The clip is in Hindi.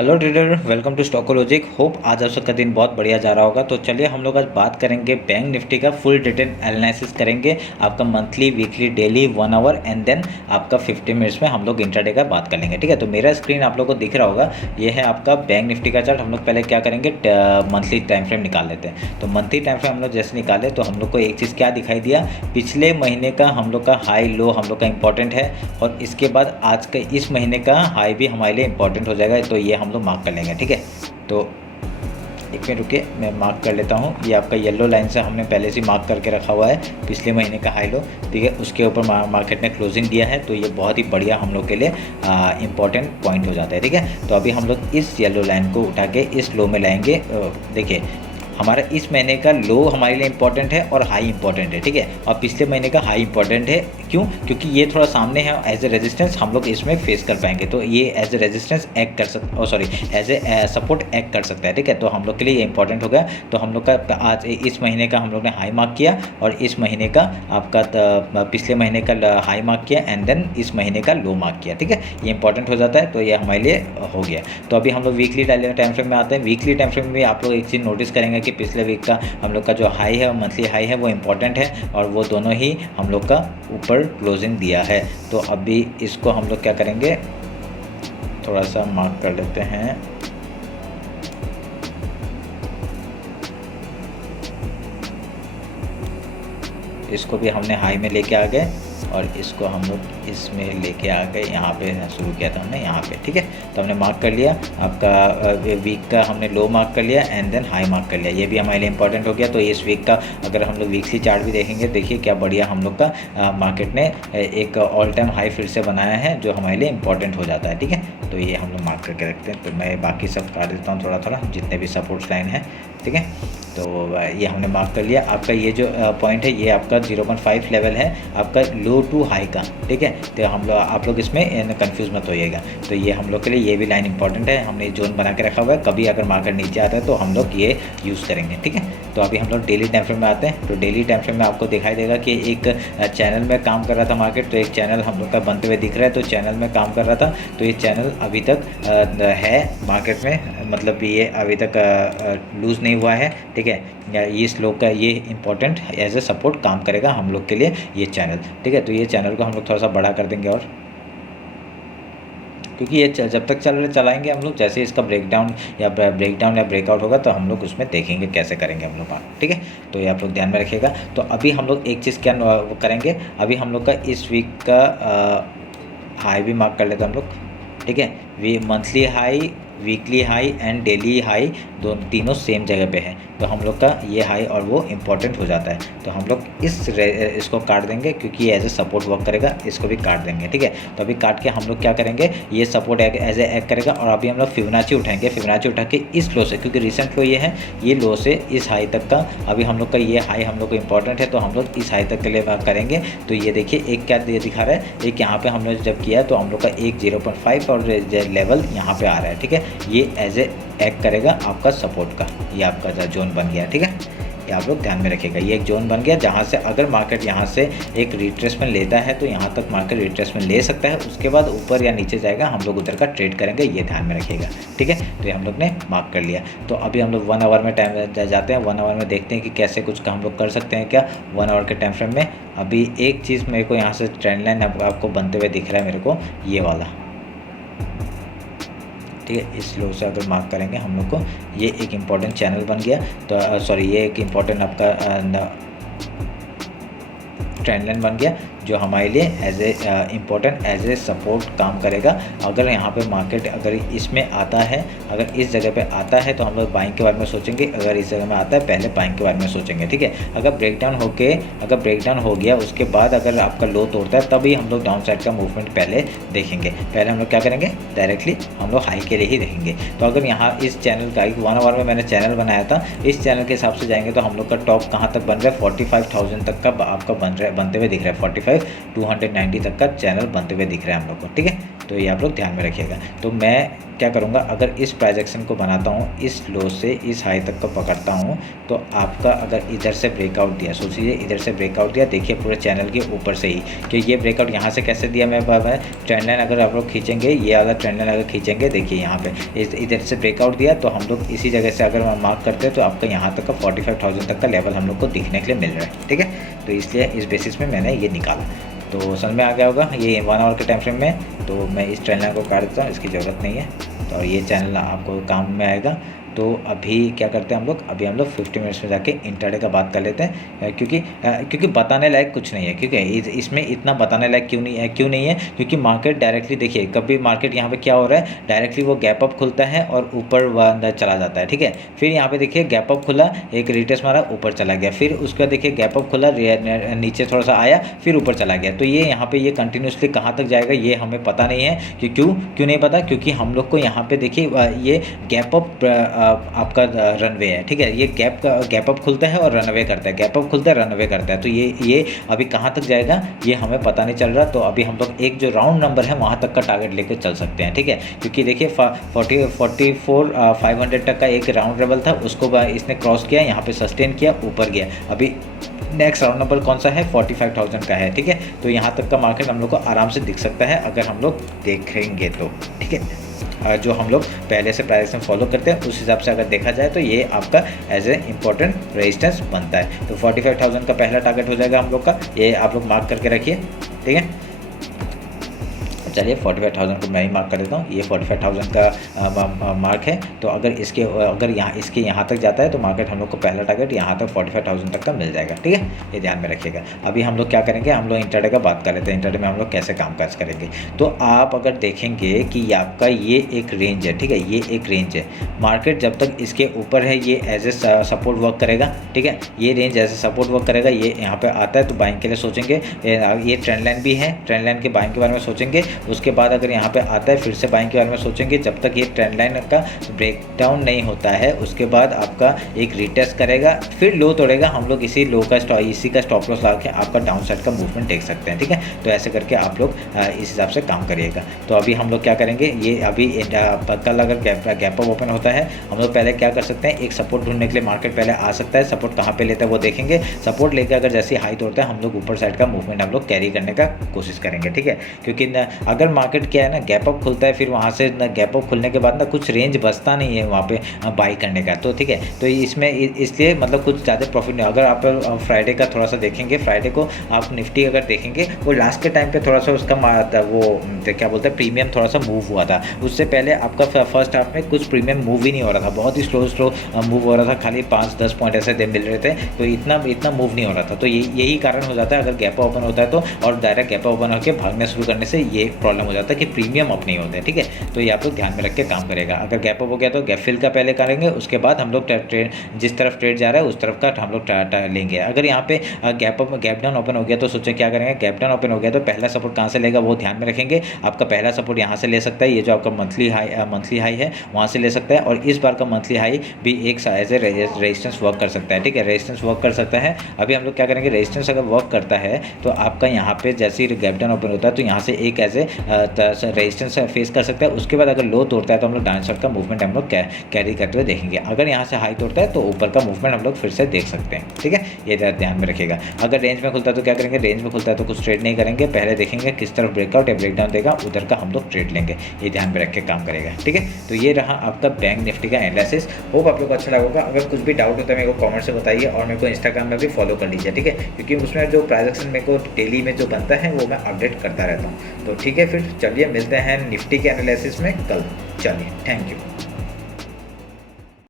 Hello trader, welcome to Stockologic. Hope आज आप सबका दिन बहुत बढ़िया जा रहा होगा। तो चलिए हम लोग आज बात करेंगे बैंक निफ्टी का फुल डिटेल एनालिसिस करेंगे। आपका monthly, weekly, daily, 1 hour and then आपका 50 मिनट्स में हम लोग इंट्राडे का बात कर लेंगे। ठीक है, तो मेरा स्क्रीन आप लोग को दिख रहा होगा, ये है आपका बैंक निफ्टी का चार्ट। हम लोग पहले क्या करेंगे, मंथली टाइम फ्रेम निकाल लेते हैं। तो मंथली टाइम फ्रेम हम लोग जैसे निकाले तो हम लोग को एक चीज़ क्या दिखाई दिया, पिछले महीने का हम लोग का हाई लो हम लोग का इंपॉर्टेंट है, और इसके बाद आज का इस महीने का हाई भी हमारे लिए इंपॉर्टेंट हो जाएगा। तो ये हम लोग मार्क कर लेंगे। ठीक है, तो एक मिनट रुकिए, मैं मार्क कर लेता हूँ। ये आपका येलो लाइन से हमने पहले से मार्क करके रखा हुआ है, पिछले महीने का हाई लो। ठीक है, उसके ऊपर मार्केट ने क्लोजिंग दिया है, तो ये बहुत ही बढ़िया हम लोग के लिए इंपॉर्टेंट पॉइंट हो जाता है। ठीक है, तो अभी हम लोग इस येलो लाइन को उठा के इस लो में लाएंगे। देखिए, हमारा इस महीने का लो हमारे लिए इंपॉर्टेंट है और हाई इंपॉर्टेंट है। ठीक है, और पिछले महीने का हाई इंपॉर्टेंट है। क्यों? क्योंकि ये थोड़ा सामने है, एज ए रेजिस्टेंस हम लोग इसमें फेस कर पाएंगे। तो ये एज ए रेजिस्टेंस एक्ट कर सकता, sorry, as a support act कर सकता है। ठीक है, तो हम लोग के लिए ये इंपॉर्टेंट हो गया। तो हम लोग का आज इस महीने का हम लोग ने हाई मार्क किया, और इस महीने का आपका पिछले महीने का हाई मार्क किया, एंड देन इस महीने का लो मार्क किया। ठीक है, ये इंपॉर्टेंट हो जाता है, तो ये हमारे लिए हो गया। तो अभी हम लोग वीकली टाइम फ्रेम में आते हैं। वीकली टाइम फ्रेम में आप लोग एक चीज़ नोटिस करेंगे कि पिछले वीक का हम लोग का जो हाई है, मंथली हाई है, वो इम्पोर्टेंट है, और वो दोनों ही हम लोग का ऊपर क्लोजिंग दिया है। तो अभी इसको हम लोग क्या करेंगे, थोड़ा सा मार्क कर लेते हैं। इसको भी हमने हाई में लेके आ गए, और इसको हम लोग इसमें लेके आ गए, यहाँ पे शुरू किया था हमने यहाँ पे। ठीक है, तो हमने मार्क कर लिया, आपका वीक का हमने लो मार्क कर लिया, एंड देन हाई मार्क कर लिया। ये भी हमारे लिए इंपॉर्टेंट हो गया। तो इस वीक का अगर हम लोग वीकली चार्ट भी देखेंगे, देखिए क्या बढ़िया हम लोग का मार्केट ने एक ऑल टाइम हाई फिर से बनाया है, जो हमारे लिए इंपॉर्टेंट हो जाता है। ठीक है, तो ये हम लोग मार्क करके रखते हैं। तो मैं बाकी सब काट देता हूँ थोड़ा थोड़ा, जितने भी सपोर्ट्स लाइन है। ठीक है, तो ये हमने मार्क कर लिया। आपका ये जो पॉइंट है, ये आपका 0.5 लेवल है आपका लो टू हाई का। ठीक है, तो आप लोग इसमें कंफ्यूज मत होइएगा। तो ये हम लोग के लिए ये भी लाइन इंपॉर्टेंट है, हमने जोन बना के रखा हुआ है। कभी अगर मार्केट नीचे आता है तो हम लोग ये यूज़ करेंगे। ठीक है, तो अभी हम लोग डेली टाइम फ्रेम में आते हैं। तो डेली टाइम फ्रेम में आपको दिखाई देगा कि एक चैनल में काम कर रहा था मार्केट। तो एक चैनल हम लोग का बनते हुए दिख रहा है, तो चैनल में काम कर रहा था। तो ये चैनल अभी तक है मार्केट में, मतलब ये अभी तक लूज़ नहीं हुआ है। ठीक है, ये स्लो का ये इंपॉर्टेंट एज ए सपोर्ट काम करेगा हम लोग के लिए ये चैनल। ठीक है, तो ये चैनल को हम लोग थोड़ा सा बड़ा कर देंगे, और क्योंकि ये जब तक चलाएंगे हम लोग, जैसे इसका ब्रेकडाउन या ब्रेकआउट होगा, तो हम लोग उसमें देखेंगे कैसे करेंगे हम लोग बात। ठीक है, तो ये आप लोग ध्यान में रखिएगा। तो अभी हम लोग एक चीज़ क्या करेंगे, अभी हम लोग का इस वीक का हाई भी मार्क कर लेते हैं हम लोग। ठीक है, monthly high, weekly high and daily high तीनों सेम जगह पे है। तो हम लोग का ये हाई और वो इम्पोर्टेंट हो जाता है। तो हम लोग इसको काट देंगे, क्योंकि ये एज ए सपोर्ट वर्क करेगा। इसको भी काट देंगे। ठीक है, तो अभी काट के हम लोग क्या करेंगे, ये सपोर्ट एज ए एक्ट करेगा। और अभी हम लोग फिबोनाची उठाएंगे। फिबोनाची उठा के इस लो से, क्योंकि रिसेंट लो ये है, ये लो से इस हाई तक का अभी हम लोग का ये हाई हम लोग को इंपॉर्टेंट है, तो हम लोग इस हाई तक के लिए करेंगे। तो ये देखिए, एक क्या दिखा रहा है, एक यहाँ पे हम लोग जब किया तो हम लोग का एक 0.5 और लेवल यहाँ पे आ रहा है। ठीक है, ये एज ए एक्ट करेगा आपका सपोर्ट का। ये आपका जोन बन गया। ठीक है, ये आप लोग ध्यान में रखिएगा। ये एक जोन बन गया, जहाँ से अगर मार्केट यहाँ से एक रिट्रेसमेंट लेता है, तो यहाँ तक मार्केट रिट्रेसमेंट ले सकता है। उसके बाद ऊपर या नीचे जाएगा, हम लोग उधर का ट्रेड करेंगे। ये ध्यान में रखिएगा। ठीक है, तो ये हम लोग ने मार्क कर लिया। तो अभी हम लोग 1 आवर में टाइम जाते हैं। 1 आवर में देखते हैं कि कैसे कुछ हम लोग कर सकते हैं क्या 1 आवर के टाइम फ्रेम में। अभी एक चीज़ मेरे को यहाँ से ट्रेंड लाइन आपको बनते हुए दिख रहा है, मेरे को ये वाला। ठीक है, इस लो से अगर मार्क करेंगे हम लोग को, ये एक इम्पॉर्टेंट चैनल बन गया। तो सॉरी, ये एक इम्पॉर्टेंट आपका ट्रेंड लाइन बन गया, जो हमारे लिए as a important as a support काम करेगा। अगर यहाँ पे मार्केट अगर इसमें आता है, अगर इस जगह पे आता है, तो हम लोग बाइंग के बारे में सोचेंगे। अगर इस जगह में आता है, पहले बाइंग के बारे में सोचेंगे। ठीक है, अगर ब्रेकडाउन हो गया, उसके बाद अगर आपका लो तोड़ता है, तभी हम लोग डाउन साइड का मूवमेंट पहले देखेंगे। पहले हम लोग क्या करेंगे, डायरेक्टली हम लोग हाई के लिए ही देखेंगे। तो अगर यहाँ इस चैनल का 1 आवर में मैंने चैनल बनाया था, इस चैनल के हिसाब से जाएंगे, तो हम लोग का टॉप कहाँ तक बन रहा है, 45,000 तक का आपका बनते हुए दिख रहा है। 45,290 तक का चैनल बनते हुए दिख रहा है हम लोग को। ठीक है, तो ये आप लोग ध्यान में रखिएगा। तो मैं क्या करूँगा, अगर इस प्राइस एक्शन को बनाता हूँ, इस लो से इस हाई तक को पकड़ता हूँ, तो आपका अगर इधर से ब्रेकआउट दिया, सोचिए इधर से ब्रेकआउट दिया, देखिए पूरे चैनल के ऊपर से ही कि ये ब्रेकआउट यहाँ से कैसे दिया, मैं ट्रेंड लाइन अगर आप लोग खींचेंगे, ये वाला ट्रेंड लाइन अगर खींचेंगे, देखिए यहाँ पे इधर से ब्रेकआउट दिया, तो हम लोग इसी जगह से अगर मार्क करते हैं तो आपका यहाँ तक का 45,000 तक का लेवल हम लोग को दिखने के लिए मिल रहा है, ठीक है। तो इसलिए इस बेसिस में मैंने ये निकाला, तो समझ में आ गया होगा ये 1 आवर के टाइम फ्रेम में। तो मैं इस ट्रेंड लाइन को काट देता हूँ, इसकी ज़रूरत नहीं है, तो ये चैनल आपको काम में आएगा। तो अभी क्या करते हैं हम लोग, अभी हम लोग 50 मिनट्स में जाके इंट्राडे का बात कर लेते हैं, क्योंकि बताने लायक कुछ नहीं है, क्योंकि इसमें इतना बताने लायक क्यों नहीं है, क्योंकि मार्केट डायरेक्टली देखिए, कभी मार्केट यहाँ पे क्या हो रहा है, डायरेक्टली वो गैप अप खुलता है और ऊपर अंदर चला जाता है, ठीक है। फिर यहाँ पे देखिए गैप अप खुला, एक रिटेस्ट मारा, ऊपर चला गया, फिर उसका देखिए गैप अप खुला, नीचे थोड़ा सा आया, फिर ऊपर चला गया। तो ये यहाँ पे ये कंटिन्यूसली कहाँ तक जाएगा ये हमें पता नहीं है, क्यों नहीं पता, क्योंकि हम लोग को यहाँ पे देखिए ये गैप अप आपका रनवे है, ठीक है। ये गैप अप खुलता है और रनवे करता है, गैप अप खुलता है रनवे करता है। तो ये अभी कहाँ तक जाएगा ये हमें पता नहीं चल रहा। तो अभी हम लोग एक जो राउंड नंबर है वहाँ तक का टारगेट लेकर चल सकते हैं, ठीक है। क्योंकि देखिए 44,500 तक का एक राउंड लेवल था, उसको इसने क्रॉस किया, यहाँ पे सस्टेन किया, ऊपर गया। अभी नेक्स्ट राउंड नंबर कौन सा है, 45,000 का है, ठीक है। तो यहाँ तक का मार्केट हम लोग को आराम से दिख सकता है अगर हम लोग देखेंगे तो, ठीक है। जो हम लोग पहले से प्राइस में फॉलो करते हैं उस हिसाब से अगर देखा जाए तो ये आपका एज ए इम्पोर्टेंट रेजिस्टेंस बनता है। तो 45,000 का पहला टारगेट हो जाएगा हम लोग का, ये आप लोग मार्क करके रखिए, ठीक है। चलिए 45,000 को मैं ही मार्क कर देता हूँ, ये 45,000 का मार्क है। तो अगर इसके यहाँ तक जाता है तो मार्केट हम लोग को पहला टारगेट यहाँ तक 45,000 तक का मिल जाएगा, ठीक है। ये ध्यान में रखिएगा। अभी हम लोग क्या करेंगे, हम लोग इंट्राडे का बात कर लेते हैं, इंट्राडे में हम लोग कैसे काम काज करेंगे। तो आप अगर देखेंगे कि आपका ये एक रेंज है, ठीक है, ये एक रेंज है, मार्केट जब तक इसके ऊपर है ये एज ए सपोर्ट वर्क करेगा, ठीक है। ये range as a support work करेगा, ये यहाँ पे आता है तो बाइंग के लिए सोचेंगे, ये ट्रेंड लाइन भी है, ट्रेंड लाइन के बाइंग के बारे में सोचेंगे। उसके बाद अगर यहाँ पे आता है फिर से बाइंग के बारे में सोचेंगे, जब तक ये ट्रेंड लाइन का ब्रेकडाउन नहीं होता है उसके बाद आपका एक रिटेस्ट करेगा, फिर लो तोड़ेगा, हम लोग इसी का स्टॉप लॉस लगा के आपका डाउन साइड का मूवमेंट देख सकते हैं, ठीक है। तो ऐसे करके आप लोग इस हिसाब से काम करिएगा। तो अभी हम लोग क्या करेंगे, ये अभी कल अगर गैप अप ओपन होता है, हम लोग पहले क्या कर सकते हैं, एक सपोर्ट ढूंढने के लिए मार्केट पहले आ सकता है, सपोर्ट कहाँ पे लेता है वो देखेंगे, सपोर्ट लेकर अगर जैसे हाई तोड़ता है हम लोग ऊपर साइड का मूवमेंट हम लोग कैरी करने का कोशिश करेंगे, ठीक है। क्योंकि अगर मार्केट क्या है ना, गैप अप खुलता है, फिर वहाँ से ना गैप अप खुलने के बाद ना कुछ रेंज बचता नहीं है वहाँ पे बाई करने का, तो ठीक है। तो इसमें इसलिए मतलब कुछ ज़्यादा प्रॉफिट नहीं। अगर आप फ्राइडे का थोड़ा सा देखेंगे, फ्राइडे को आप निफ्टी अगर देखेंगे वो लास्ट के टाइम पे थोड़ा सा उसका वो क्या बोलते हैं प्रीमियम थोड़ा सा मूव हुआ था, उससे पहले आपका फर्स्ट हाफ में कुछ प्रीमियम मूव ही नहीं हो रहा था, बहुत ही स्लो मूव हो रहा था, खाली 5-10 पॉइंट ऐसे दिन मिल रहे थे, तो इतना मूव नहीं हो रहा था। तो यही कारण हो जाता है अगर गैप ओपन होता है तो, और डायरेक्ट गैप ओपन होकर भागना शुरू करने से ये प्रॉब्लम हो जाता है कि प्रीमियम अप नहीं होते, ठीक है। तो ये आप लोग ध्यान में रख के काम करेगा। अगर गैप अप हो गया तो गैप फिल का पहले करेंगे, उसके बाद हम लोग ट्रेड जिस तरफ ट्रेड जा रहा है उस तरफ का हम लोग लेंगे। अगर यहाँ पे गैप डाउन ओपन हो गया तो सोचें क्या करेंगे, गैप डाउन ओपन हो गया तो पहला सपोर्ट कहाँ से लेगा वो ध्यान में रखेंगे। आपका पहला सपोर्ट यहाँ से ले सकता है, ये जो आपका मंथली हाई है वहाँ से ले सकता है, और इस बार का मंथली हाई भी एक एज ए रेजिस्टेंस वर्क कर सकता है, ठीक है, रेजिस्टेंस वर्क कर सकता है। अभी हम लोग क्या करेंगे, रेजिस्टेंस अगर वर्क करता है तो आपका यहाँ पे जैसे ही गैप डाउन ओपन होता है तो यहाँ से एक एज ए रेजिस्टेंस फेस कर सकता है। उसके बाद अगर लो तोड़ता है तो हम लोग डाउन साइड का मूवमेंट हम लोग कैरी करते हुए देखेंगे। अगर यहाँ से हाई तोड़ता है तो ऊपर का मूवमेंट हम लोग फिर से देख सकते हैं, ठीक है। ये ध्यान में रखिएगा। अगर रेंज में खुलता है तो क्या करेंगे, रेंज में खुलता है तो कुछ ट्रेड नहीं करेंगे, पहले देखेंगे किस तरफ ब्रेकआउट या ब्रेकडाउन देगा, उधर का हम लोग ट्रेड लेंगे। ये ध्यान में रख के काम करेगा, ठीक है। तो ये रहा आपका बैंक निफ्टी का एनालिसिस। होप आप लोग को अच्छा लगेगा। अगर कुछ भी डाउट होता है मेरे को कमेंट से बताइए, और मेरे को इंस्टाग्राम में भी फॉलो कर लीजिए, ठीक है, क्योंकि उसमें जो प्राइस एक्शन मेरे को डेली में जो बनता है वो मैं अपडेट करता रहता हूँ। तो ठीक है, फिर चलिए मिलते हैं निफ्टी के एनालिसिस में कल। चलिए, थैंक यू।